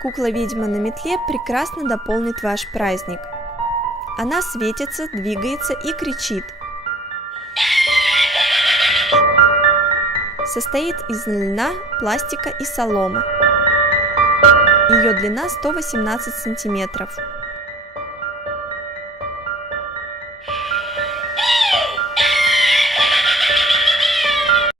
Кукла-ведьма на метле прекрасно дополнит ваш праздник. Она светится, двигается и кричит. Состоит из льна, пластика и соломы. Ее длина 118 сантиметров.